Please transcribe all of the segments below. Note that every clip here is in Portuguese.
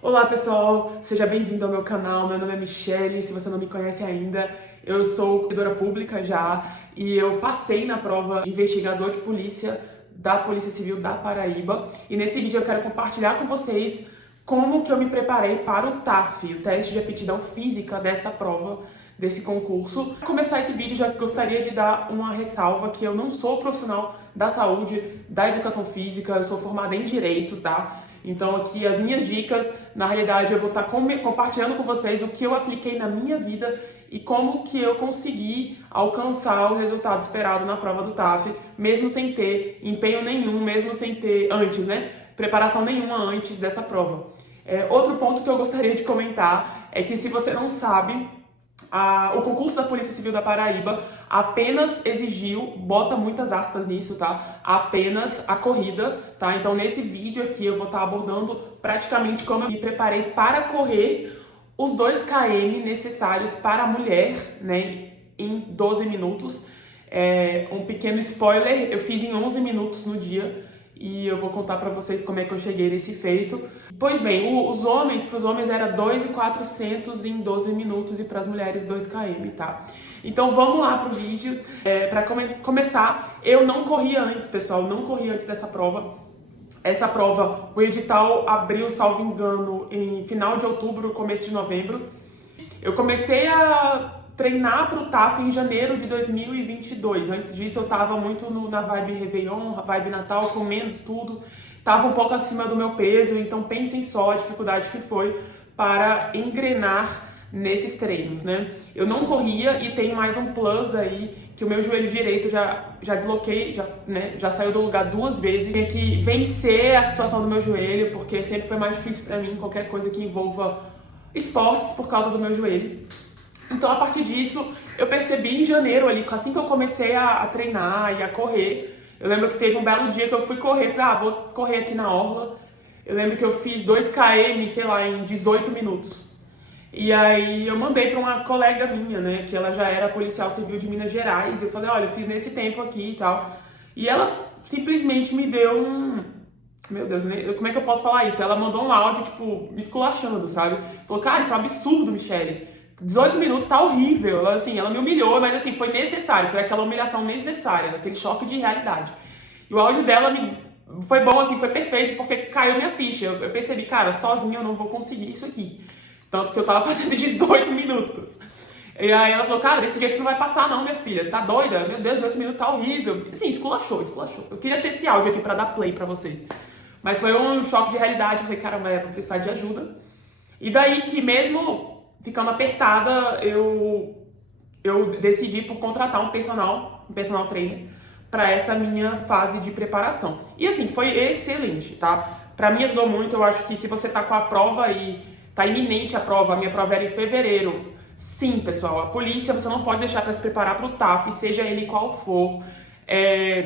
Olá pessoal, seja bem-vindo ao meu canal, meu nome é Michelle, se você não me conhece ainda, eu sou servidora pública já e eu passei na prova de investigador de polícia da Polícia Civil da Paraíba e nesse vídeo eu quero compartilhar com vocês como que eu me preparei para o TAF, o teste de aptidão física dessa prova, desse concurso. Para começar esse vídeo, já gostaria de dar uma ressalva que eu não sou profissional da saúde, da educação física, eu sou formada em Direito, tá? Então aqui as minhas dicas, na realidade eu vou estar compartilhando com vocês o que eu apliquei na minha vida e como que eu consegui alcançar o resultado esperado na prova do TAF, mesmo sem ter empenho nenhum, mesmo sem ter preparação nenhuma antes dessa prova. Outro ponto que eu gostaria de comentar é que se você não sabe, o concurso da Polícia Civil da Paraíba apenas exigiu, bota muitas aspas nisso, tá? Apenas a corrida, tá? Então nesse vídeo aqui eu vou estar abordando praticamente como eu me preparei para correr os 2 km necessários para a mulher, né? Em 12 minutos. Um pequeno spoiler, eu fiz em 11 minutos no dia e eu vou contar pra vocês como é que eu cheguei nesse feito. Pois bem, para os homens era 2.400 em 12 minutos e para as mulheres 2 km, tá? Então vamos lá pro vídeo. Para começar, eu não corri antes, pessoal, não corri antes dessa prova. Essa prova, o edital abriu, salvo engano, em final de outubro, começo de novembro. Eu comecei a treinar para o TAF em janeiro de 2022. Antes disso eu tava muito na vibe Réveillon, vibe Natal, comendo tudo. Tava um pouco acima do meu peso, então pensem só a dificuldade que foi para engrenar nesses treinos, né? Eu não corria e tem mais um plus aí, que o meu joelho direito já desloquei, já saiu do lugar 2 vezes. Tinha que vencer a situação do meu joelho, porque sempre foi mais difícil para mim qualquer coisa que envolva esportes por causa do meu joelho. Então, a partir disso, eu percebi em janeiro ali, assim que eu comecei a treinar e a correr, eu lembro que teve um belo dia que eu fui correr, falei, vou correr aqui na orla. Eu lembro que eu fiz 2 km, sei lá, em 18 minutos. E aí eu mandei pra uma colega minha, né, que ela já era policial civil de Minas Gerais. Eu falei, olha, eu fiz nesse tempo aqui e tal. E ela simplesmente me deu Meu Deus, como é que eu posso falar isso? Ela mandou um áudio, tipo, me esculachando, sabe? Falou, cara, isso é um absurdo, Michelle. 18 minutos tá horrível. Ela me humilhou, mas assim, foi necessário. Foi aquela humilhação necessária, aquele choque de realidade. E o áudio dela foi bom, assim, foi perfeito, porque caiu minha ficha. Eu percebi, cara, sozinha eu não vou conseguir isso aqui. Tanto que eu tava fazendo 18 minutos. E aí ela falou, cara, desse jeito você não vai passar não, minha filha. Tá doida? Meu Deus, 18 minutos tá horrível. Assim, esculachou. Eu queria ter esse áudio aqui pra dar play pra vocês. Mas foi um choque de realidade. Eu falei, caramba, vou precisar de ajuda. E daí que mesmo ficando apertada, eu decidi por contratar um personal trainer para essa minha fase de preparação. E assim, foi excelente, tá? Para mim ajudou muito. Eu acho que se você tá com a prova e tá iminente a minha prova era em fevereiro. Sim, pessoal, a polícia você não pode deixar para se preparar para o TAF, seja ele qual for,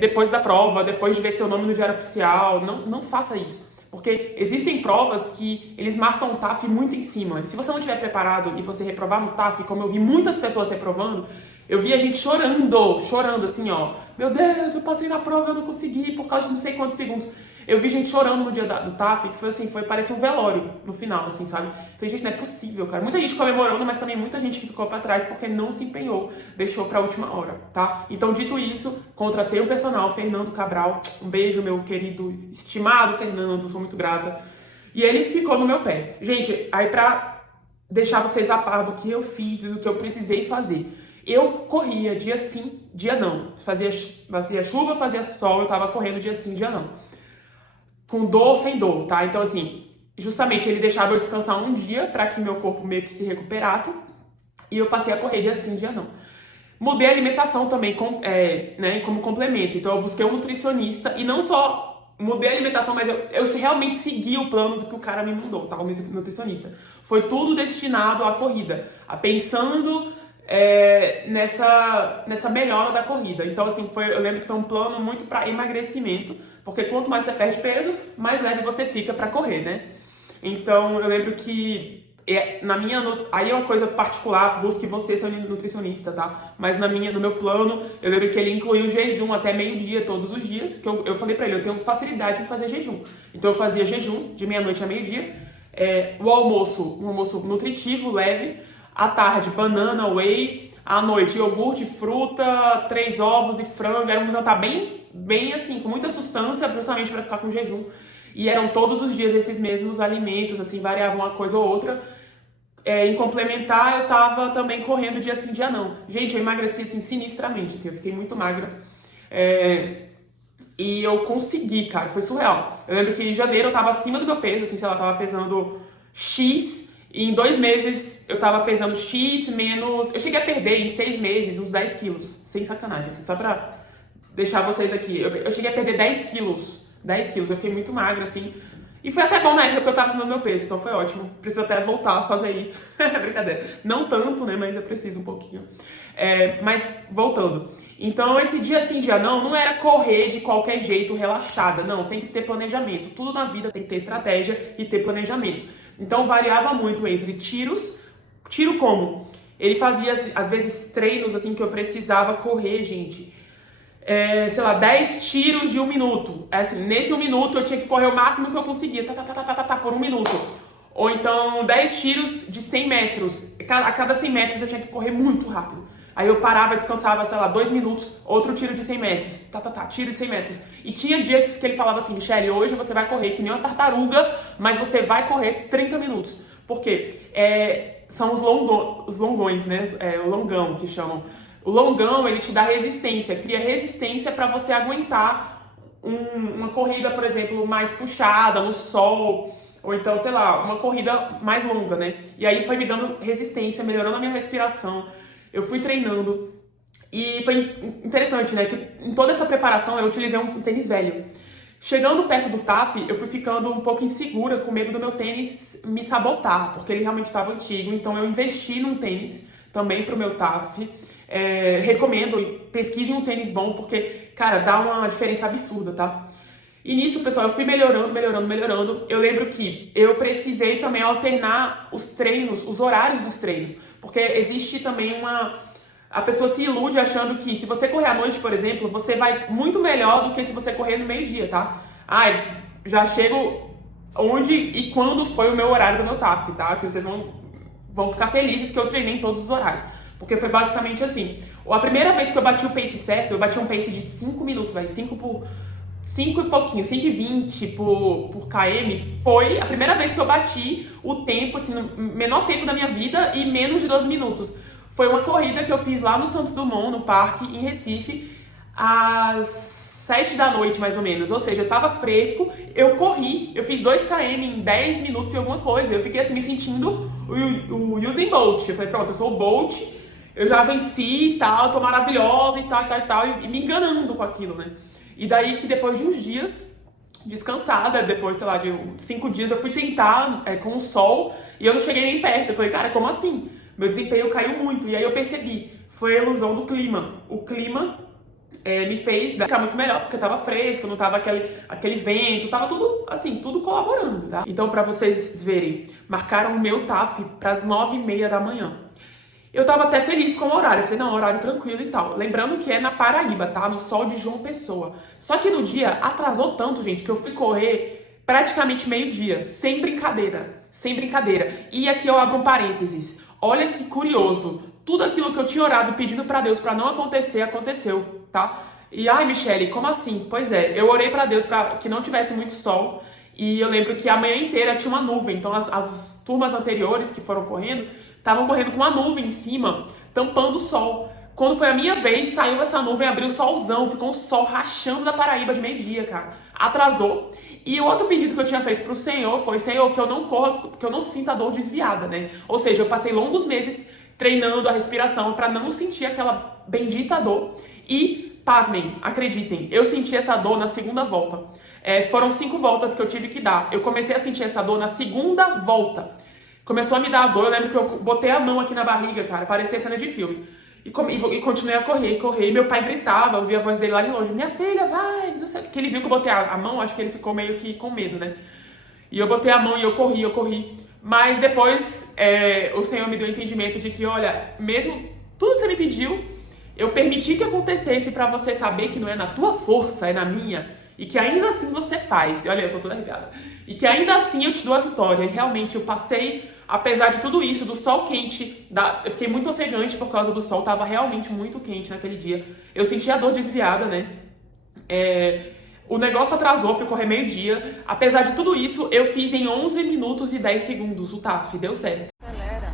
depois da prova, depois de ver seu nome no Diário Oficial, não faça isso. Porque existem provas que eles marcam o TAF muito em cima. E se você não estiver preparado e você reprovar no TAF, como eu vi muitas pessoas reprovando, eu vi a gente chorando assim, ó. Meu Deus, eu passei na prova, eu não consegui por causa de não sei quantos segundos. Eu vi gente chorando no dia do TAF, que foi assim, parecia um velório no final, assim, sabe? Falei, gente, não é possível, cara. Muita gente comemorando, mas também muita gente que ficou pra trás porque não se empenhou, deixou pra última hora, tá? Então, dito isso, contratei um personal, Fernando Cabral. Um beijo, meu querido, estimado Fernando, sou muito grata. E ele ficou no meu pé. Gente, aí pra deixar vocês a par do que eu fiz e do que eu precisei fazer. Eu corria dia sim, dia não. Fazia chuva, fazia sol, eu tava correndo dia sim, dia não. Com dor ou sem dor, tá? Então, assim, justamente ele deixava eu descansar um dia para que meu corpo meio que se recuperasse e eu passei a correr dia sim, dia não. Mudei a alimentação também como complemento. Então, eu busquei um nutricionista e não só mudei a alimentação, mas eu realmente segui o plano do que o cara me mandou, tá? O nutricionista. Foi tudo destinado à corrida, pensando nessa melhora da corrida. Então, assim, eu lembro que foi um plano muito para emagrecimento, porque quanto mais você perde peso, mais leve você fica para correr, né? Então, eu lembro que aí é uma coisa particular, busque você ser nutricionista, tá? Mas no meu plano, eu lembro que ele incluiu jejum até meio-dia, todos os dias, que eu falei pra ele, eu tenho facilidade em fazer jejum. Então eu fazia jejum de meia-noite a meio-dia, o almoço, um almoço nutritivo, leve, à tarde, banana, whey, à noite, iogurte, fruta, 3 ovos e frango. Era um jantar bem assim, com muita substância, justamente para ficar com jejum. E eram todos os dias esses mesmos alimentos, assim, variavam uma coisa ou outra. Em complementar, eu tava também correndo dia sim, dia não. Gente, eu emagreci, assim, sinistramente, assim, eu fiquei muito magra. E eu consegui, cara, foi surreal. Eu lembro que em janeiro eu tava acima do meu peso, assim, sei lá, eu tava pesando X, e em 2 meses eu tava pesando X menos... Eu cheguei a perder em 6 meses uns 10 quilos, sem sacanagem, assim, só pra deixar vocês aqui. Eu cheguei a perder 10 quilos, 10 quilos, eu fiquei muito magra, assim. E foi até bom na época que eu tava acima do meu peso, então foi ótimo. Preciso até voltar a fazer isso. Brincadeira. Não tanto, né, mas eu preciso um pouquinho. Mas voltando. Então esse dia sim, dia não era correr de qualquer jeito, relaxada. Não, tem que ter planejamento. Tudo na vida tem que ter estratégia e ter planejamento. Então variava muito entre tiros. Tiro como? Ele fazia, às vezes, treinos assim que eu precisava correr, gente. Sei lá, 10 tiros de 1 minuto. Assim, nesse 1 minuto eu tinha que correr o máximo que eu conseguia, por 1 minuto. Ou então 10 tiros de 100 metros. A cada 100 metros eu tinha que correr muito rápido. Aí eu parava, descansava, sei lá, 2 minutos, outro tiro de 100 metros. Tiro de 100 metros. E tinha dias que ele falava assim, Michele, hoje você vai correr que nem uma tartaruga, mas você vai correr 30 minutos. Por quê? São os longões, né? O longão que chamam. O longão, ele te dá resistência, cria resistência para você aguentar uma corrida, por exemplo, mais puxada, no sol, ou então, sei lá, uma corrida mais longa, né? E aí foi me dando resistência, melhorando a minha respiração, eu fui treinando. E foi interessante, né? Que em toda essa preparação eu utilizei um tênis velho. Chegando perto do TAF, eu fui ficando um pouco insegura, com medo do meu tênis me sabotar, porque ele realmente estava antigo, então eu investi num tênis também pro meu TAF. Recomendo, pesquise um tênis bom, porque, cara, dá uma diferença absurda, tá? E nisso, pessoal, eu fui melhorando. Eu lembro que eu precisei também alternar os treinos, os horários dos treinos, porque existe também a pessoa se ilude achando que se você correr à noite, por exemplo, você vai muito melhor do que se você correr no meio-dia, tá? Já chego onde e quando foi o meu horário do meu TAF, tá? Que vocês vão ficar felizes que eu treinei em todos os horários. Porque foi basicamente assim. A primeira vez que eu bati o pace certo, eu bati um pace de 5 minutos, 5 e pouquinho, 5,20 por km, foi a primeira vez que eu bati o tempo, assim, no menor tempo da minha vida e menos de 12 minutos. Foi uma corrida que eu fiz lá no Santos Dumont, no parque, em Recife, às 7 da noite, mais ou menos. Ou seja, eu tava fresco, eu corri, eu fiz 2 km em 10 minutos e alguma coisa. Eu fiquei assim, me sentindo o Usain Bolt. Eu falei, pronto, eu sou o Bolt, eu já venci e tal, tô maravilhosa e tal, e me enganando com aquilo, né? E daí que depois de uns dias, descansada, depois, sei lá, de 5 dias, eu fui tentar com o sol e eu não cheguei nem perto. Eu falei, cara, como assim? Meu desempenho caiu muito. E aí eu percebi, foi a ilusão do clima. O clima me fez ficar muito melhor, porque tava fresco, não tava aquele vento, tava tudo, assim, tudo colaborando, tá? Então, pra vocês verem, marcaram o meu TAF pras 9h30 da manhã. Eu tava até feliz com o horário, eu falei, não, horário tranquilo e tal. Lembrando que é na Paraíba, tá? No sol de João Pessoa. Só que no dia atrasou tanto, gente, que eu fui correr praticamente meio-dia, sem brincadeira, sem brincadeira. E aqui eu abro um parênteses. Olha que curioso, tudo aquilo que eu tinha orado pedindo pra Deus pra não acontecer, aconteceu, tá? E, ai, Michele, como assim? Pois é, eu orei pra Deus pra que não tivesse muito sol. E eu lembro que a manhã inteira tinha uma nuvem, então as turmas anteriores que foram correndo estavam correndo com uma nuvem em cima, tampando o sol. Quando foi a minha vez, saiu essa nuvem, abriu o solzão, ficou um sol rachando da Paraíba de meio-dia, cara. Atrasou. E o outro pedido que eu tinha feito pro Senhor foi, Senhor, que eu não corra, que eu não sinta a dor desviada, né? Ou seja, eu passei longos meses treinando a respiração para não sentir aquela bendita dor. E, pasmem, acreditem, eu senti essa dor na segunda volta. Foram 5 voltas que eu tive que dar. Eu comecei a sentir essa dor na segunda volta. Começou a me dar a dor, eu lembro que eu botei a mão aqui na barriga, cara, parecia cena de filme. E continuei a correr. E meu pai gritava, eu ouvia a voz dele lá de longe, minha filha, vai, não sei o que. Ele viu que eu botei a mão, acho que ele ficou meio que com medo, né? E eu botei a mão e eu corri. Mas depois, o Senhor me deu o entendimento de que, olha, mesmo tudo que você me pediu, eu permiti que acontecesse pra você saber que não é na tua força, é na minha. e que ainda assim você faz. Olha, eu tô toda arrepiada. E que ainda assim eu te dou a vitória. E realmente eu passei, apesar de tudo isso, do sol quente, eu fiquei muito ofegante por causa do sol, tava realmente muito quente naquele dia. Eu senti a dor desviada, né? O negócio atrasou, ficou meio-dia. Apesar de tudo isso, eu fiz em 11 minutos e 10 segundos o TAF, deu certo. Acelera.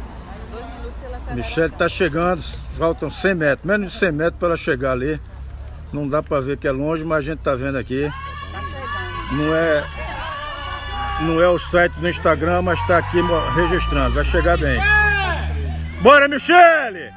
2 minutos ela acelera. Michele tá chegando, faltam 100 metros, menos de 100 metros para ela chegar ali. Não dá para ver que é longe, mas a gente tá vendo aqui. Tá chegando. Não é o site do Instagram, mas tá aqui registrando, vai chegar bem. Bora, Michele!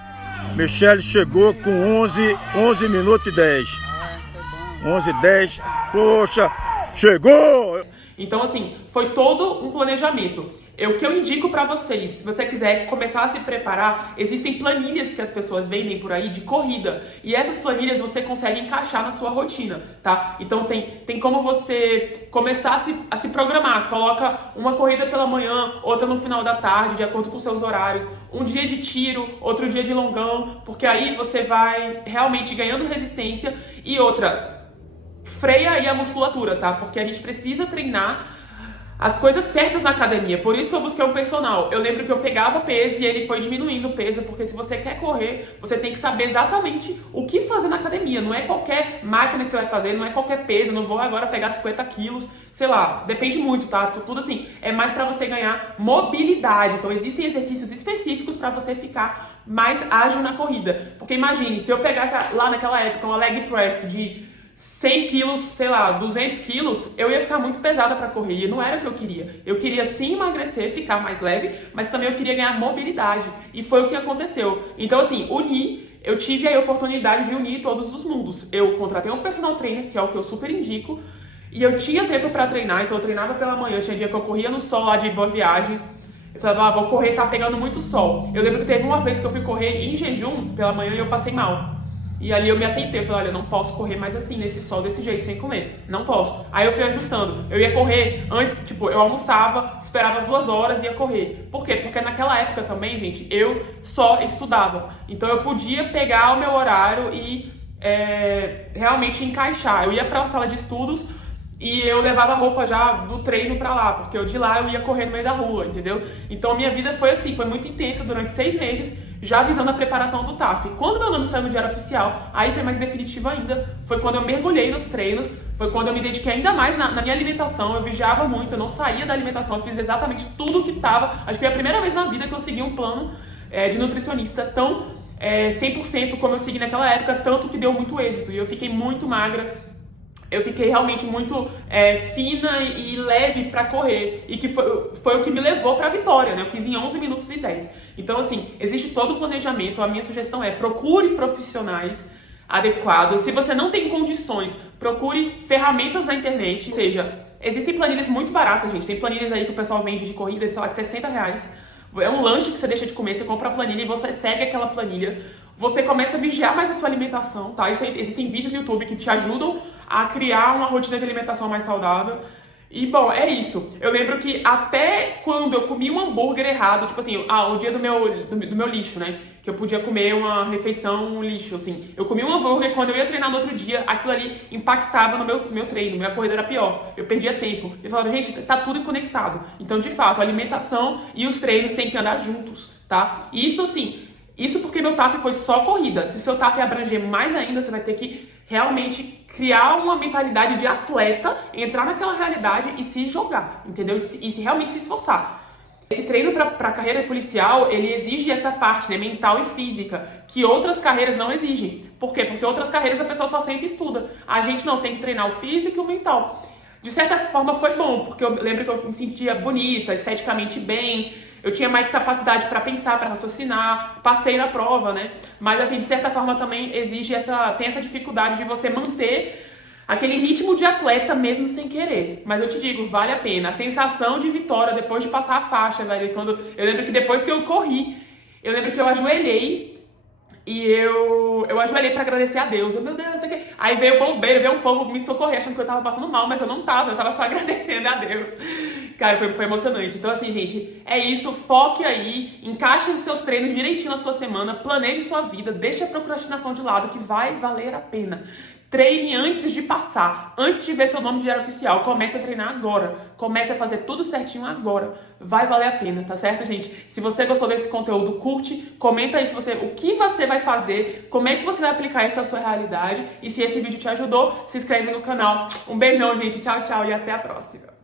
Michele chegou com 11 minutos e 10. Foi bom. 11 e 10. Poxa, chegou! Então, assim, foi todo um planejamento. O que eu indico pra vocês, se você quiser começar a se preparar, existem planilhas que as pessoas vendem por aí de corrida. E essas planilhas você consegue encaixar na sua rotina, tá? Então tem como você começar a se programar. Coloca uma corrida pela manhã, outra no final da tarde, de acordo com seus horários. Um dia de tiro, outro dia de longão, porque aí você vai realmente ganhando resistência. E outra, freia aí a musculatura, tá? Porque a gente precisa treinar as coisas certas na academia. Por isso que eu busquei um personal. Eu lembro que eu pegava peso e ele foi diminuindo o peso, porque se você quer correr, você tem que saber exatamente o que fazer na academia. Não é qualquer máquina que você vai fazer, não é qualquer peso. Eu não vou agora pegar 50 quilos, sei lá, depende muito, tá? Tudo assim, é mais pra você ganhar mobilidade. Então existem exercícios específicos pra você ficar mais ágil na corrida. Porque imagine, se eu pegasse lá naquela época uma leg press de 100 quilos, sei lá, 200 quilos, eu ia ficar muito pesada pra correr, e não era o que eu queria. Eu queria sim emagrecer, ficar mais leve, mas também eu queria ganhar mobilidade, e foi o que aconteceu. Então assim, eu tive a oportunidade de unir todos os mundos. Eu contratei um personal trainer, que é o que eu super indico, e eu tinha tempo pra treinar, então eu treinava pela manhã, tinha dia que eu corria no sol lá de Boa Viagem. Eu falava, vou correr, tá pegando muito sol. Eu lembro que teve uma vez que eu fui correr em jejum pela manhã e eu passei mal. E ali eu me atentei, eu falei, olha, eu não posso correr mais assim, nesse sol, desse jeito, sem comer. Não posso. Aí eu fui ajustando. Eu ia correr antes, tipo, eu almoçava, esperava as 2 horas e ia correr. Por quê? Porque naquela época também, gente, eu só estudava. Então eu podia pegar o meu horário e realmente encaixar. Eu ia pra sala de estudos e eu levava a roupa já do treino pra lá, porque de lá eu ia correr no meio da rua, entendeu? Então a minha vida foi assim, foi muito intensa durante 6 meses, já visando a preparação do TAF. Quando meu nome saiu no diário oficial, aí foi mais definitivo ainda, foi quando eu mergulhei nos treinos, foi quando eu me dediquei ainda mais na minha alimentação, eu vigiava muito, eu não saía da alimentação, eu fiz exatamente tudo o que tava. Acho que foi a primeira vez na vida que eu segui um plano de nutricionista tão 100% como eu segui naquela época, tanto que deu muito êxito, e eu fiquei muito magra. Eu fiquei realmente muito fina e leve pra correr. E que foi o que me levou pra vitória, né? Eu fiz em 11 minutos e 10. Então, assim, existe todo o planejamento. A minha sugestão é procure profissionais adequados. Se você não tem condições, procure ferramentas na internet. Ou seja, existem planilhas muito baratas, gente. Tem planilhas aí que o pessoal vende de corrida de, sei lá, de R$60. É um lanche que você deixa de comer, você compra a planilha e você segue aquela planilha. Você começa a vigiar mais a sua alimentação, tá? Existem vídeos no YouTube que te ajudam a criar uma rotina de alimentação mais saudável. E, bom, é isso. Eu lembro que até quando eu comi um hambúrguer errado, tipo assim, o dia do meu lixo, né? Que eu podia comer uma refeição lixo, assim. Eu comi um hambúrguer, quando eu ia treinar no outro dia, aquilo ali impactava no meu treino, minha corrida era pior. Eu perdia tempo. Eu falava, gente, tá tudo conectado. Então, de fato, a alimentação e os treinos têm que andar juntos, tá? E isso, assim, isso porque meu TAF foi só corrida. Se seu TAF abranger mais ainda, você vai ter que realmente criar uma mentalidade de atleta, entrar naquela realidade e se jogar, entendeu? E realmente se esforçar. Esse treino para carreira policial, ele exige essa parte, né, mental e física, que outras carreiras não exigem. Por quê? Porque outras carreiras a pessoa só senta e estuda. A gente não, tem que treinar o físico e o mental. De certa forma foi bom, porque eu lembro que eu me sentia bonita, esteticamente bem, eu tinha mais capacidade para pensar, para raciocinar, passei na prova, né? Mas assim, de certa forma também tem essa dificuldade de você manter aquele ritmo de atleta mesmo sem querer. Mas eu te digo, vale a pena. A sensação de vitória depois de passar a faixa, velho. Eu lembro que depois que eu corri, eu lembro que eu ajoelhei e eu ajoelhei pra agradecer a Deus. Meu Deus, isso aqui. Aí veio o bombeiro, veio um povo me socorrer, achando que eu tava passando mal, mas eu tava só agradecendo a Deus. Cara, foi emocionante. Então, assim, gente, é isso. Foque aí, encaixe os seus treinos direitinho na sua semana, planeje sua vida, deixe a procrastinação de lado, que vai valer a pena. Treine antes de passar, antes de ver seu nome de diário oficial. Comece a treinar agora. Comece a fazer tudo certinho agora. Vai valer a pena, tá certo, gente? Se você gostou desse conteúdo, curte, comenta aí o que você vai fazer, como é que você vai aplicar isso à sua realidade. E se esse vídeo te ajudou, se inscreve no canal. Um beijão, gente. Tchau, tchau e até a próxima.